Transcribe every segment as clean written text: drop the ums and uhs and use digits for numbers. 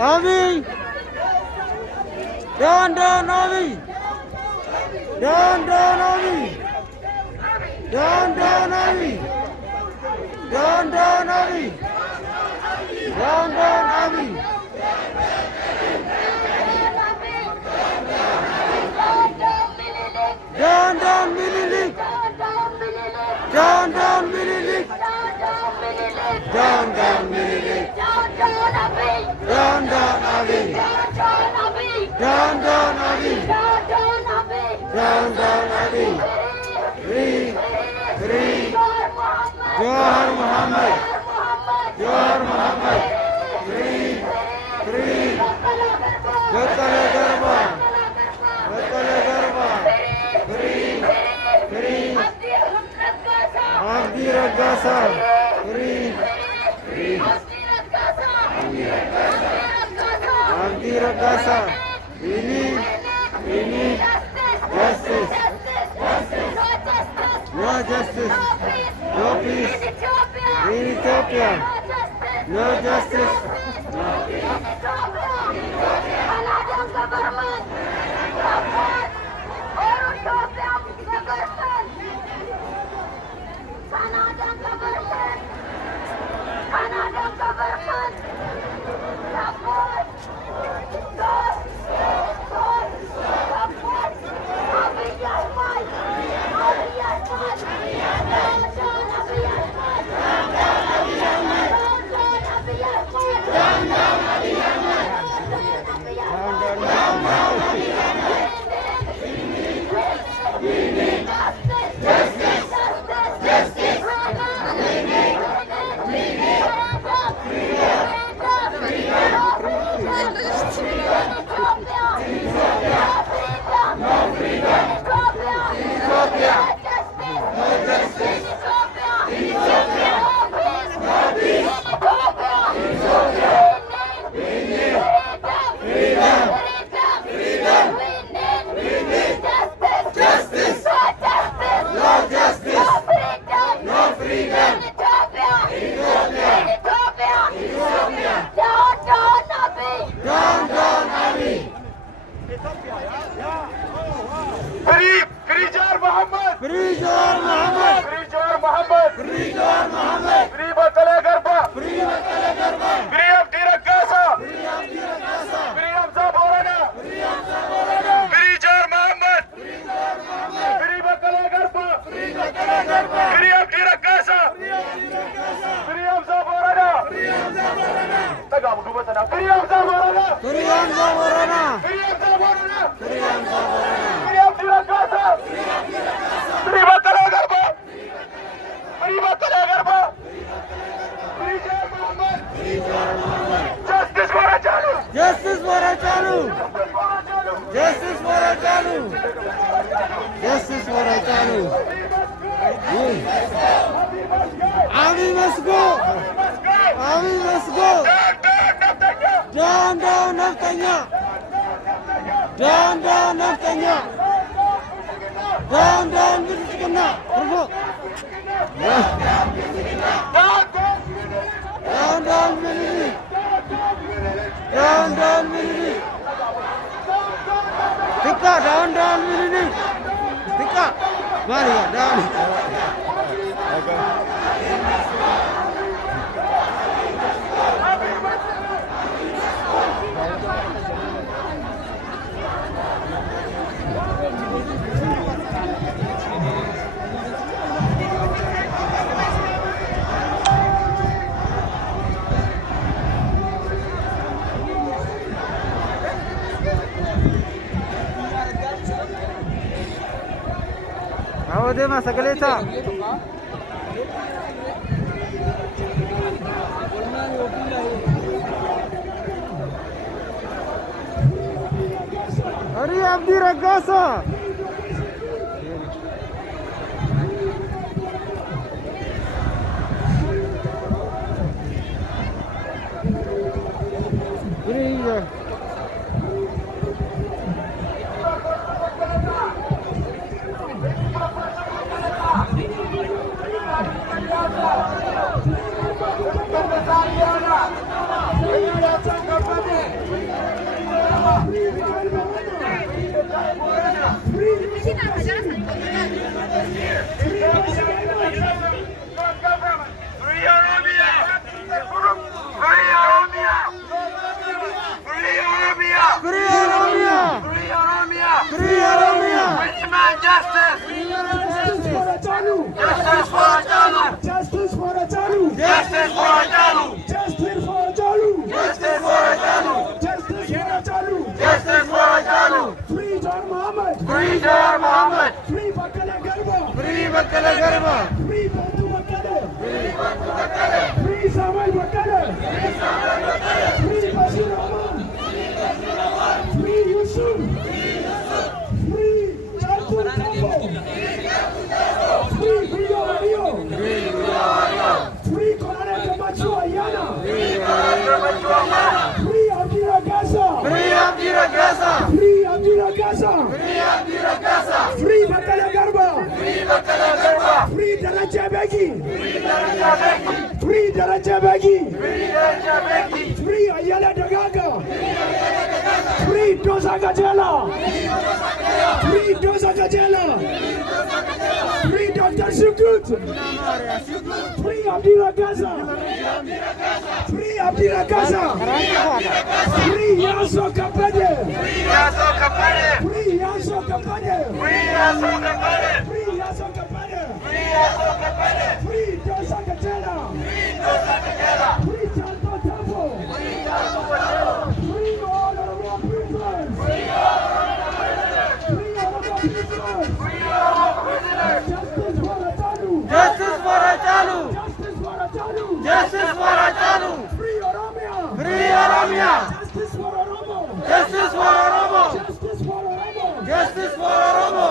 Abiy! Down, Abiy! Down, Abiy! Down, Abiy! Down, Abiy! Down, Abiy! Down, Minilik! Down, Minilik! Down, Minilik! Down, Abiy! Down, Abiy! Down, Abiy! Free! Johar Muhammad! Johar Muhammad! Free! Gatale Garba! Free! Abdi Ragasa! Free! Abdi Ragasa! We need justice! No justice! No peace! In Ethiopia! No justice! No peace! Canadian government! Support! Or Ethiopia government! Canadian government! Canadian government! Support! Support! Abiy Ahmed! Abiy Ahmed! Down, Abiy Ahmed! Down, Abiy Ahmed! Free Johar Muhammad! Free Johar Muhammad! Free Johar Muhammad! Free Johar Muhammad! Free Batale Garba! Free Gatale Garba! Free Abdi Ragasa! Free Abdi Ragasa! Free Hamza Borana! Free Hamza Borana! Free Johar Muhammad! Free Johar Muhammad! Free Batale Garba! Free Gatale Garba! Free Abdi Ragasa! Free Abdi Ragasa! Free Hamza Borana! Free Hamza Borana! Taga mu duba sana. Free Hamza Borana! Free Hamza Borana! Free Hamza Borana! Free Hamza Borana! Free Abdi Ragasa! Free Batale Garba! Free Batale Garba! Free Johar Muhammad! Free Johar Muhammad! Justice for Ajalu! Justice for Ajalu! Justice for Ajalu! Justice for Ajalu! Abiy must go! Abiy must go! Down, Naftanya! Down, Naftanya! Down, Bisikana! Down, Minili! Down, down, Mininik. Tika, down, down, Mininik. Tika. Mari ya, down. Awo deh mas sagaleta. Hari Abdi Ragasa. Ini ya. Justice for Ajalu! Justice for Ajalu! Justice for Ajalu! Justice for Ajalu! Justice for Ajalu! Justice for Ajalu! Free Jar Mohammed! Free Jar Mohammed! Free Bakala Garba! Free Bakala Garba! Free Bantu Bakale! Free Bantu Bakale! Free Samuel Bakale! Free Samuel Bakale! Free Bashir Rahman! Free Yusuf! Free Yusuf! Free Chartur Kambo! Free Rio Rio! Free Colonel Camacho Ayana! Free Abdi Ragasa! Free Abdi Ragasa! Free Abdi Ragasa! Free Abdi Ragasa! Free Bakala Garba! Free Bakala Garba! Free Daraja Begi! Free Daraja Begi! Free Daraja Begi! Free Daraja Begi! Free Ayala Dagaga! Free Dosa Gajela! Free Dosa Gajela! Free Dr. Sukut! Free Abdi Ragasa! Free Abdi Ragasa! Free Yaso Kapade! Free Yaso Kapade! Free Yaso Kapade! Free Yaso Kapade! Free Yaso Kapade! Free Yaso Kapade! Free Dosa Gajela! Free Dosa Gajela! Free Chanto Tambo! Free Chanto Tambo! Free all of our prisoners! Free all of our prisoners! Free all of prisoners! Justice for Ajalu! Justice for Ajalu! Justice for Ajalu! Justice for Ajalu! Free Oromia! Free Oromia! Justice for Oromo! Justice for Oromo! Justice for Oromo! Justice for Oromo!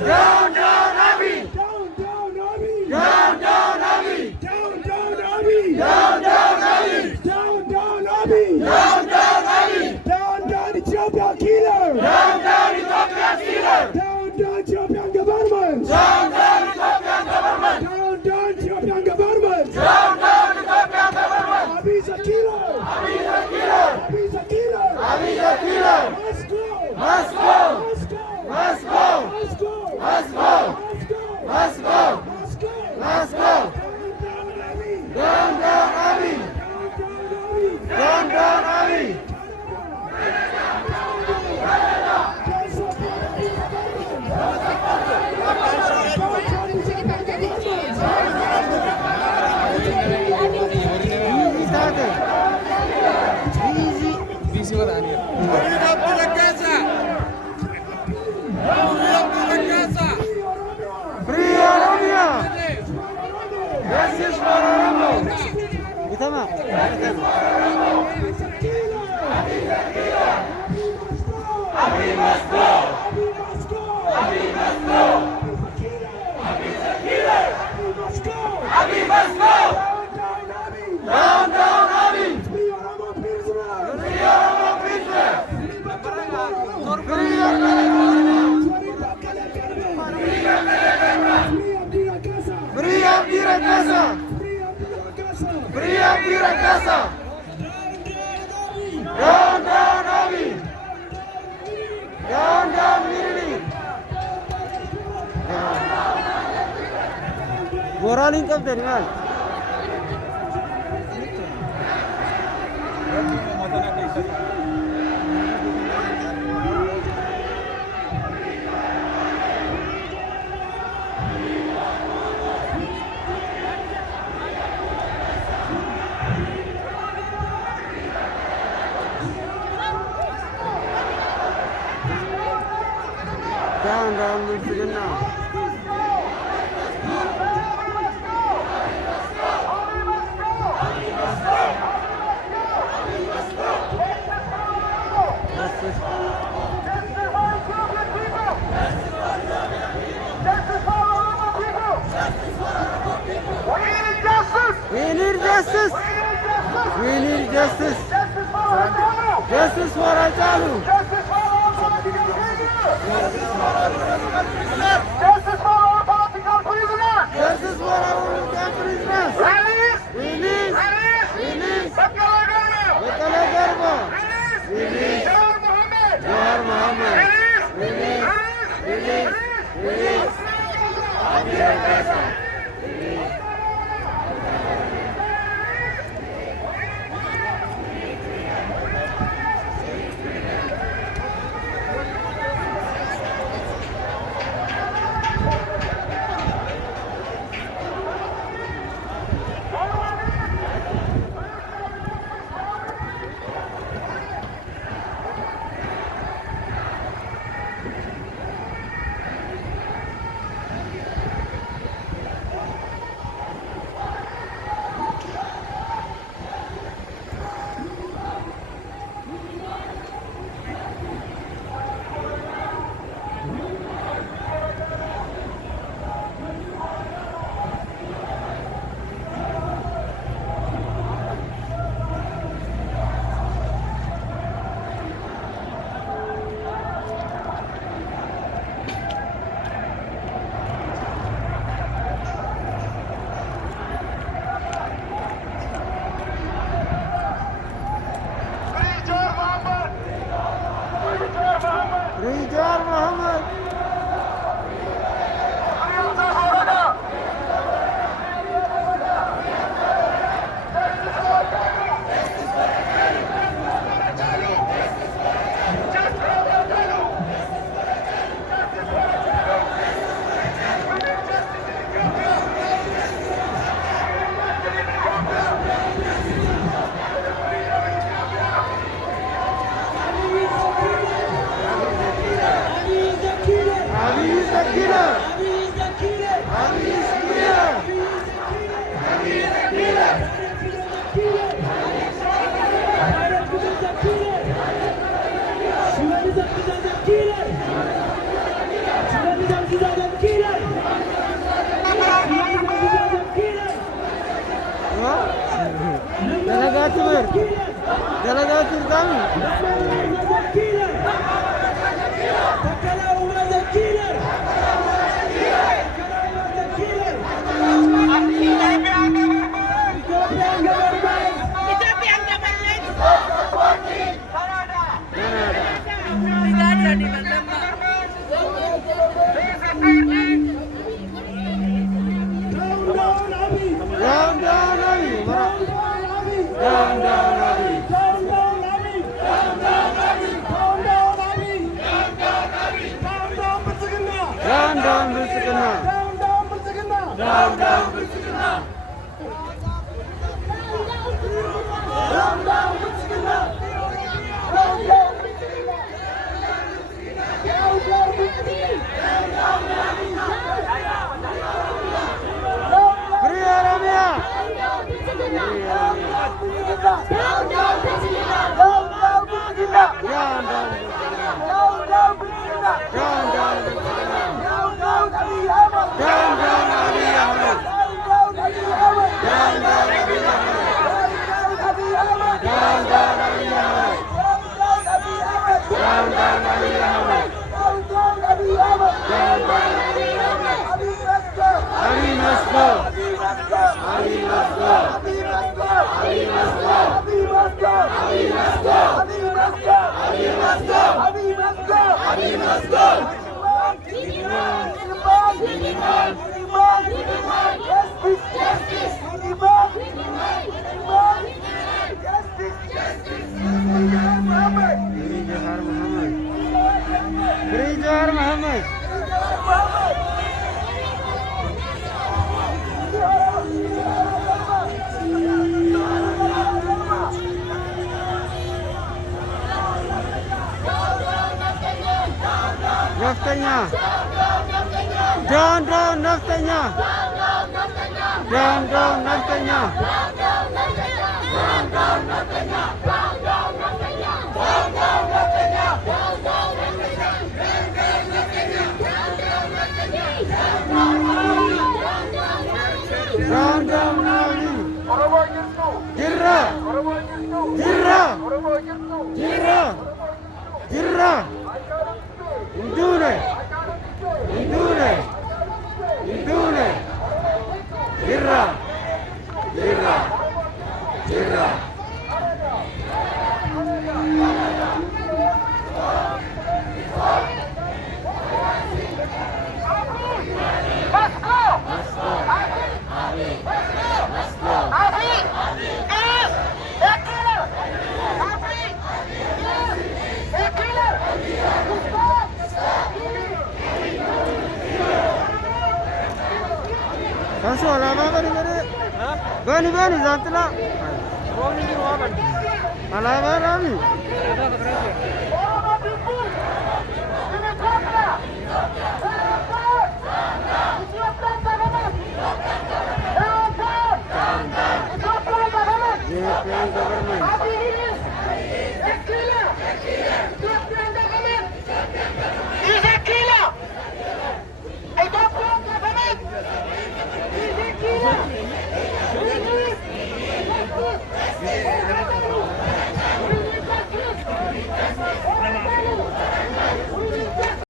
Down, down, Abiy! Down, down, Abiy! Down, down, Abiy! Down, down, Abiy! Down, down, Abiy! Down, down, Abiy! Down, down, Abiy! Down, down, Abiy! Down, down, Ethiopia killer! Down, down, Ethiopian killer! Down, down, Ethiopian government! Down, down, Ethiopian government! Down, down, Ethiopian government! Down, down, Ethiopian government! Abiy's a killer! Abiy's a killer! Abiy's a killer! Abiy's a killer! Must go! Must go! Must go! Must go! Must go! Must go! Must go! Must go! Must Must go! go! Down, down, Abiy! Down, down, Abiy! Down, down, Abiy! Down, down, Abiy! Free Oromia! Justice for Oromo! Ito ma. Abiy must go! Abiy must go! Abiy's a killer! Abiy must go! Down, down, Abiy! Free Oromo prisoner! Free Oromo prisoner! Maling kapten mal. Down Michigan now. We need justice. We need justice. Justice for Hachalu. Justice for our political prisoners! Justice for our prisoners. Release! Release. Release! Release. Bakala Garba! Bakala Garba. Release! Release. Jawahar Mohammed! Jawahar Mohammed. Release! Release. Release! Release. Free Jawahar Mohammed. Ali is the killer. Ali is killer. Delegatur kami. Down, down, Ali. Down, down, Ali. Down, down, Michigan. Down, down, Michigan. Free Oromia. Down, down. Down, down, down, down, Ali Ahmed. Down, down, Ali Ahmed. Down, down, Ali Ahmed. Down, down, Ali Ahmed. Down, down, Ali Ahmed. Ali must go. Ali must go. Ali must go. Ali must go. Ali must go. Ali must go. Ali must go. Justice ነፍጠኛ ዳውን ዳውን ነፍጠኛ ዳውን ዳውን ነፍጠኛ ዳውን ዳውን ጅራ ጅራ ጅራ ጅራ እንዱነ እንዱነ እንዱነ ጅራ ጅራ ጅራ Kaso alama bani zantla alama rami